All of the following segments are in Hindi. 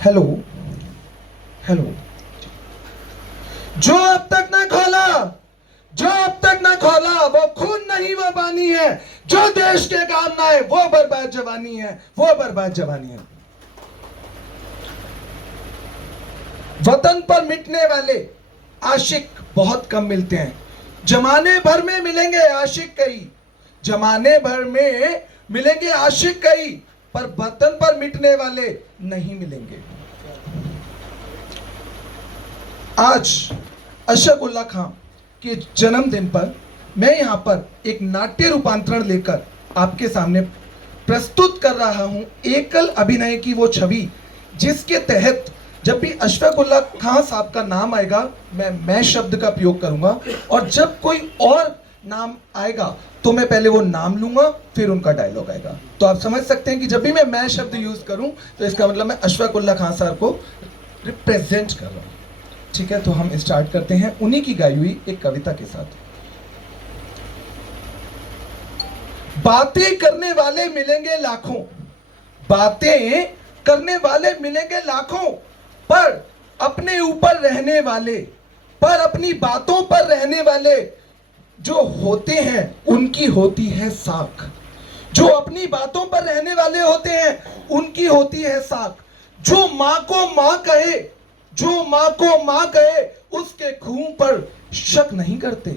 Hello hello. जो अब तक ना खोला, जो अब तक ना खोला, वो खून नहीं वो पानी है। जो देश के काम ना है वो बर्बाद जवानी है, वो बर्बाद जवानी है। वतन पर मिटने वाले आशिक बहुत कम मिलते हैं। जमाने भर में मिलेंगे आशिक कई, जमाने भर में मिलेंगे आशिक कई, पर वतन पर मिटने वाले नहीं मिलेंगे। आज अशरफ उल्लाह खां के जन्मदिन पर मैं यहाँ पर एक नाट्य रूपांतरण लेकर आपके सामने प्रस्तुत कर रहा हूँ एकल अभिनय की वो छवि, जिसके तहत जब भी अशरफ उल्लाह खां साहब का नाम आएगा मैं शब्द का प्रयोग करूंगा, और जब कोई और नाम आएगा तो मैं पहले वो नाम लूंगा फिर उनका डायलॉग आएगा। तो आप समझ सकते हैं कि जब भी मैं शब्द यूज करूं तो इसका मतलब मैं अशरफ उल्लाह खां साहब को रिप्रेजेंट कर रहा हूं। ठीक है, तो हम स्टार्ट करते हैं उन्हीं की गाई हुई एक कविता के साथ। बातें करने वाले मिलेंगे लाखों, बातें करने वाले मिलेंगे लाखों, पर अपने ऊपर रहने वाले, पर अपनी बातों पर रहने वाले जो होते हैं उनकी होती है साख। जो अपनी बातों पर रहने वाले होते हैं उनकी होती है साख। जो माँ को माँ कहे, जो माँ को माँ कहे, उसके खून पर शक नहीं करते।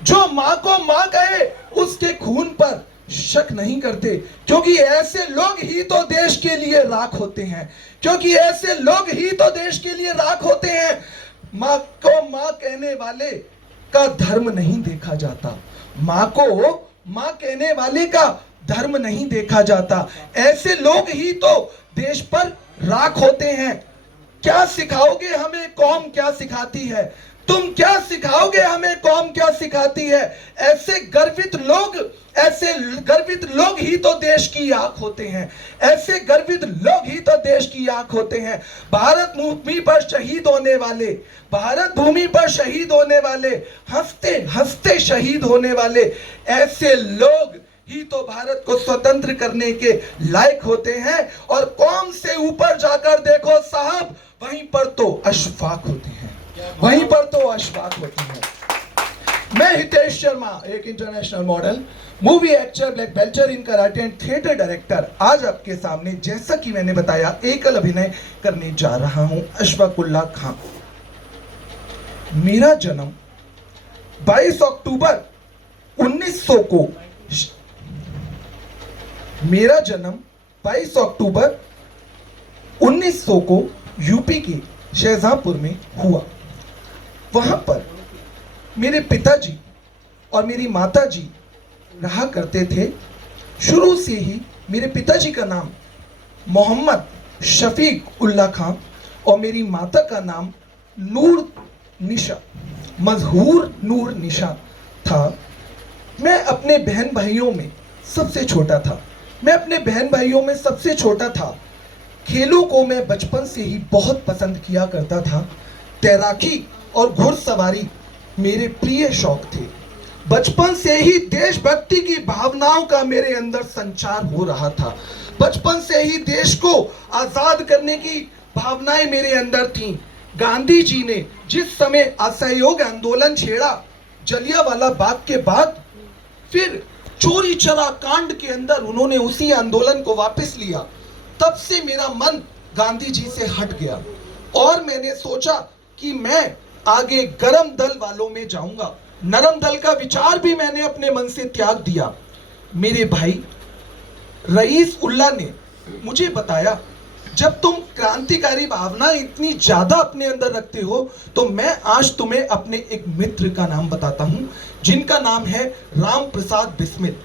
जो माँ को माँ कहे उसके खून पर शक नहीं करते, क्योंकि ऐसे लोग ही तो देश के लिए राख होते हैं, क्योंकि ऐसे लोग ही तो देश के लिए राख होते हैं। माँ को माँ कहने वाले का धर्म नहीं देखा जाता, माँ को माँ कहने वाले का धर्म नहीं देखा जाता। ऐसे लोग ही तो देश पर राख होते हैं। क्या सिखाओगे हमें कौम क्या सिखाती है, तुम क्या सिखाओगे हमें कौम क्या सिखाती है। ऐसे गर्वित लोग ही तो देश की आंख होते हैं, ऐसे गर्वित लोग ही तो देश की आंख होते हैं। भारत भूमि पर शहीद होने वाले, भारत भूमि पर शहीद होने वाले, हंसते हंसते शहीद होने वाले, ऐसे लोग ही तो भारत को स्वतंत्र करने के लायक होते हैं। और कौम से ऊपर जाकर देखो साहब, वहीं पर तो अशफाक होते हैं, वहीं पर तो अशफाक होते हैं। मैं हितेश शर्मा, एक international model, movie actor, black belter in karate and theatre director, आज आपके सामने जैसा कि मैंने बताया एकल अभिनय करने जा रहा हूं अशरफ उल्लाह खां। मेरा जन्म 22 अक्टूबर 1900 को, मेरा जन्म 22 अक्टूबर 1900 को यूपी के शाहजहांपुर में हुआ। वहां पर मेरे पिताजी और मेरी माताजी रहा करते थे। शुरू से ही मेरे पिताजी का नाम मोहम्मद शफीक उल्लाह खां और मेरी माता का नाम नूर निशा, मजहूर नूर निशा था। मैं अपने बहन भाइयों में सबसे छोटा था, मैं अपने बहन भाइयों में सबसे छोटा था। खेलों को मैं बचपन से ही बहुत पसंद किया करता था। तैराकी और घुड़सवारी मेरे प्रिय शौक थे। बचपन से ही देशभक्ति की भावनाओं का मेरे अंदर संचार हो रहा था। बचपन से ही देश को आजाद करने की भावनाएं मेरे अंदर थीं। गांधी जी ने जिस समय असहयोग आंदोलन छेड़ा, जलियांवाला बाग के बाद, फिर चोरी चरा कांड के अंदर उन्होंने उसी आंदोलन को वापस लिया, तब से मेरा मन गांधी जी से हट गया और मैंने सोचा कि मैं आगे गरम दल वालों में जाऊंगा। नरम दल का विचार भी मैंने अपने मन से त्याग दिया। मेरे भाई रईस उल्लाह ने मुझे बताया, जब तुम क्रांतिकारी भावना इतनी ज्यादा अपने अंदर रखते हो तो मैं आज तुम्हें अपने एक मित्र का नाम बताता हूं, जिनका नाम है राम प्रसाद बिस्मिल।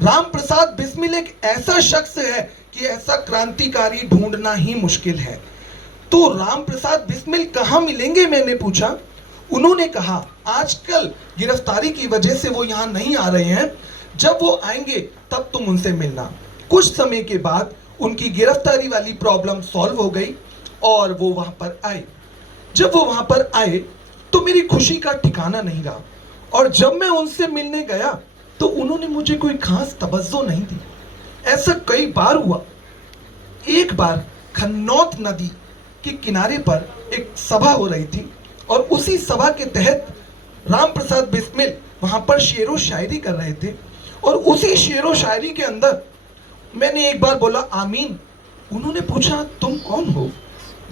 राम प्रसाद बिस्मिल एक ऐसा शख्स है कि ऐसा क्रांतिकारी ढूंढना ही मुश्किल है। तो राम प्रसाद बिस्मिल कहाँ मिलेंगे, मैंने पूछा। उन्होंने कहा आजकल गिरफ्तारी की वजह से वो यहाँ नहीं आ रहे हैं, जब वो आएंगे तब तुम उनसे मिलना। कुछ समय के बाद उनकी गिरफ्तारी वाली प्रॉब्लम सॉल्व हो गई और वो वहां पर आए। जब वो वहां पर आए तो मेरी खुशी का ठिकाना नहीं रहा, और जब मैं उनसे मिलने गया तो उन्होंने मुझे कोई खास तवज्जो नहीं दी। ऐसा कई बार हुआ। एक बार खन्नौत नदी के किनारे पर एक सभा हो रही थी और उसी सभा के तहत राम प्रसाद बिस्मिल वहां पर शेरो शायरी कर रहे थे। और उसी शेरो शायरी के अंदर मैंने एक बार बोला आमीन। उन्होंने पूछा तुम कौन हो?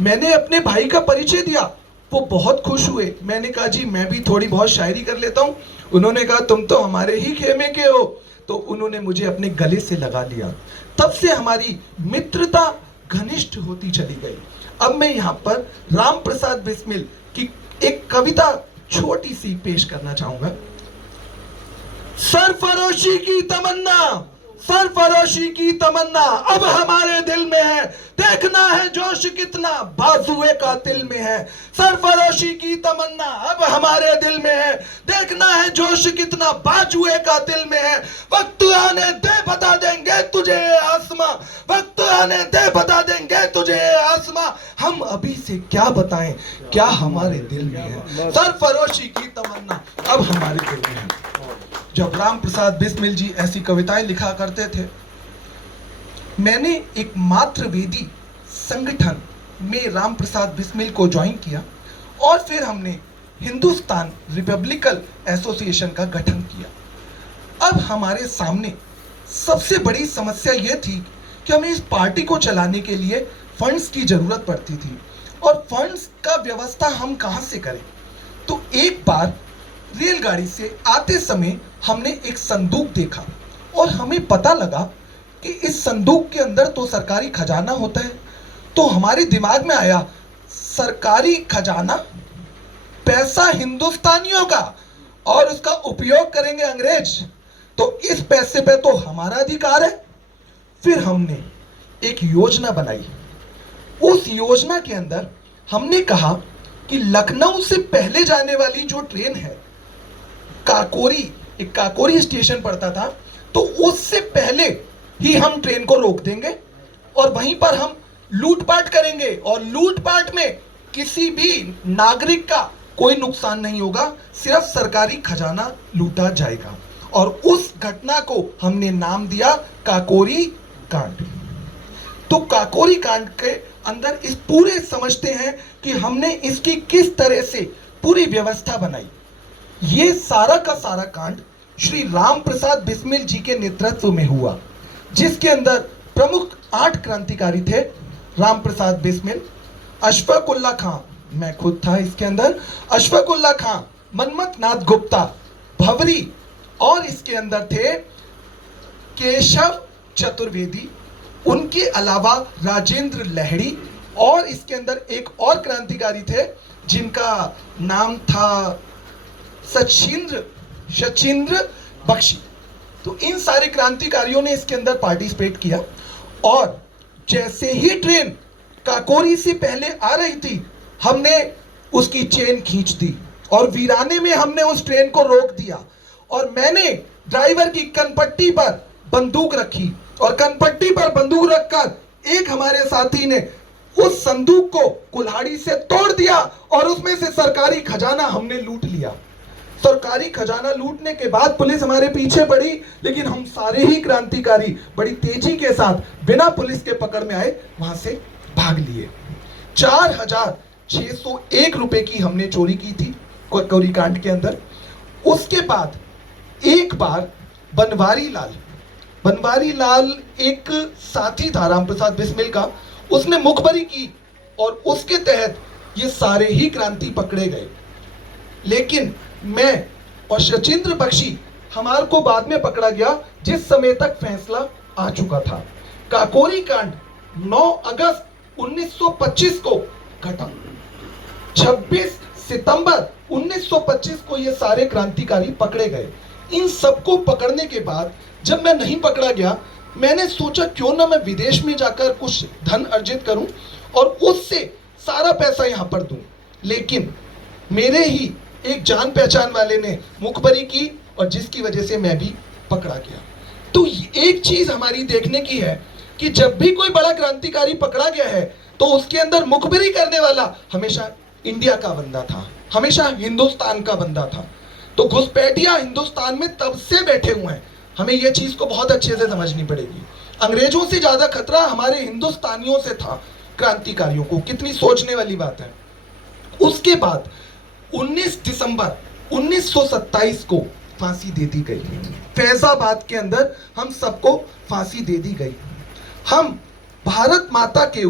मैंने अपने भाई का परिचय दिया, वो बहुत खुश हुए। मैंने कहा जी मैं भी थोड़ी बहुत शायरी कर लेता हूँ। उन्होंने कहा तुम तो हमारे ही खेमे के हो। तो उन्होंने मुझे अपने गले से लगा लिया। तब से हमारी मित्रता घनिष्ठ होती चली गई। अब मैं यहाँ पर राम प्रसाद बिस्मिल की एक कविता छोटी सी पेश करना चाहूंगा। सरफरोशी की तमन्ना, सरफरोशी की तमन्ना अब हमारे दिल में है, देखना है जोश कितना बाजुए कातिल में है। सरफरोशी की तमन्ना अब हमारे दिल में है, देखना है जोश कितना बाजुए कातिल में है। वक्त आने दे बता देंगे तुझे आसमां, वक्त आने दे बता देंगे तुझे आसमां, हम अभी से क्या बताएं क्या हमारे दिल में है। सरफरोशी की तमन्ना अब हमारे दिल में है। जब राम प्रसाद बिस्मिल जी ऐसी कविताएं लिखा करते थे, मैंने एक मातृवेदी संगठन में राम प्रसाद बिस्मिल को ज्वाइन किया और फिर हमने हिंदुस्तान रिपब्लिकन एसोसिएशन का गठन किया। अब हमारे सामने सबसे बड़ी समस्या यह थी कि हमें इस पार्टी को चलाने के लिए फंड्स की जरूरत पड़ती थी और फंड्स का व्यवस्था हम कहां से करें। तो एक बार रेलगाड़ी से आते समय हमने एक संदूक देखा और हमें पता लगा कि इस संदूक के अंदर तो सरकारी खजाना होता है। तो हमारे दिमाग में आया सरकारी खजाना, पैसा हिंदुस्तानियों का और उसका उपयोग करेंगे अंग्रेज, तो इस पैसे पे तो हमारा अधिकार है। फिर हमने एक योजना बनाई। उस योजना के अंदर हमने कहा कि लखनऊ से पहले जाने वाली जो ट्रेन है काकोरी, एक काकोरी स्टेशन पड़ता था, तो उससे पहले ही हम ट्रेन को रोक देंगे और वहीं पर हम लूटपाट करेंगे और लूटपाट में किसी भी नागरिक का कोई नुकसान नहीं होगा, सिर्फ सरकारी खजाना लूटा जाएगा। और उस घटना को हमने नाम दिया काकोरी कांड। तो काकोरी कांड के अंदर इस पूरे समझते हैं कि हमने इसकी किस तरह से पूरी व्यवस्था बनाई। ये सारा का सारा कांड श्री राम प्रसाद बिस्मिल जी के नेतृत्व में हुआ, जिसके अंदर प्रमुख 8 क्रांतिकारी थे। राम प्रसाद बिस्मिल, अशफाक उल्लाह खां, मैं खुद था इसके अंदर, अशफाक उल्लाह खां, मनमथ नाथ गुप्ता, भवरी, और इसके अंदर थे केशव चतुर्वेदी, उनके अलावा राजेंद्र लहड़ी, और इसके अंदर एक और क्रांतिकारी थे जिनका नाम था सचिंद्र बख्शी। तो इन सारे क्रांतिकारियों ने इसके अंदर पार्टिसिपेट किया और जैसे ही ट्रेन काकोरी से पहले आ रही थी, हमने उसकी चेन खींच दी और वीराने में हमने उस ट्रेन को रोक दिया और मैंने ड्राइवर की कनपट्टी पर बंदूक रखी और कनपट्टी पर बंदूक रखकर एक हमारे साथी ने उस संदूक को कुल्हाड़ी से तोड़ दिया और उसमें से सरकारी खजाना हमने लूट लिया। सरकारी खजाना लूटने के बाद पुलिस हमारे पीछे पड़ी, लेकिन हम सारे ही क्रांतिकारी बड़ी तेजी के साथ बिना पुलिस के पकड़ में आए वहां से भाग लिए। 4,601 रुपए की हमने चोरी की थी काकोरी कांड के अंदर। उसके बाद एक बार बनवारी लाल एक साथी था राम प्रसाद बिस्मिल का, उसने मुखबरी की और उसके तहत ये सारे ही क्रांति पकड़े गए। लेकिन मैं और सचिंद्र बख्शी हमारे को बाद में पकड़ा गया, जिस समय तक फैसला आ चुका था। काकोरी कांड 9 अगस्त 1925 को घटा। 26 सितंबर 1925 को ये सारे क्रांतिकारी पकड़े गए। इन सबको पकड़ने के बाद जब मैं नहीं पकड़ा गया, मैंने सोचा क्यों ना मैं विदेश में जाकर कुछ धन अर्जित करूं और उससे सारा पैसा यहां पर दूं। लेकिन मेरे ही एक जान पहचान वाले ने मुखबरी की और जिसकी वजह से मैं भी पकड़ा गया। तो एक चीज हमारी देखने की है कि जब भी कोई बड़ा क्रांतिकारी पकड़ा गया है तो उसके अंदर मुखबरी करने वाला हमेशा इंडिया का बंदा था, हमेशा हिंदुस्तान का बंदा था। तो घुसपैठिया हिंदुस्तान में तब से बैठे हुए हैं, हमें यह चीज को बहुत अच्छे से समझनी पड़ेगी। अंग्रेजों से ज्यादा खतरा हमारे हिंदुस्तानियों से था, क्रांतिकारियों को। कितनी सोचने वाली बात है। उसके बाद 19 दिसंबर 1927 को फांसी दे दी गई। फैजाबाद के अंदर हम सबको फांसी दे दी गई। हम भारत माता के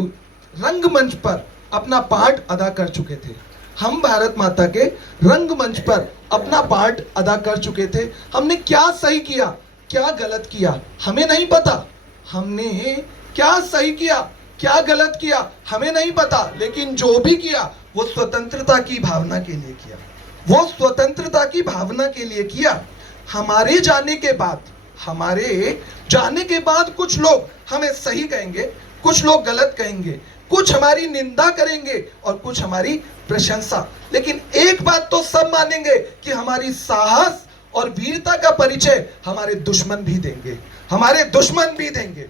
रंगमंच पर अपना पार्ट अदा कर चुके थे। हम भारत माता के रंगमंच पर अपना पार्ट अदा कर चुके थे। हमने क्या सही किया, क्या गलत किया, हमें नहीं पता। हमने क्या सही किया, क्या गलत किया, हमें नहीं पता। लेकिन जो भी किया वो स्वतंत्रता की भावना के लिए किया। वो स्वतंत्रता की भावना के लिए किया। हमारे जाने के बाद कुछ लोग हमें सही कहेंगे, कुछ लोग गलत कहेंगे, कुछ हमारी निंदा करेंगे और कुछ हमारी प्रशंसा। लेकिन एक बात तो सब मानेंगे कि हमारी साहस और वीरता का परिचय हमारे दुश्मन भी देंगे, हमारे दुश्मन भी देंगे।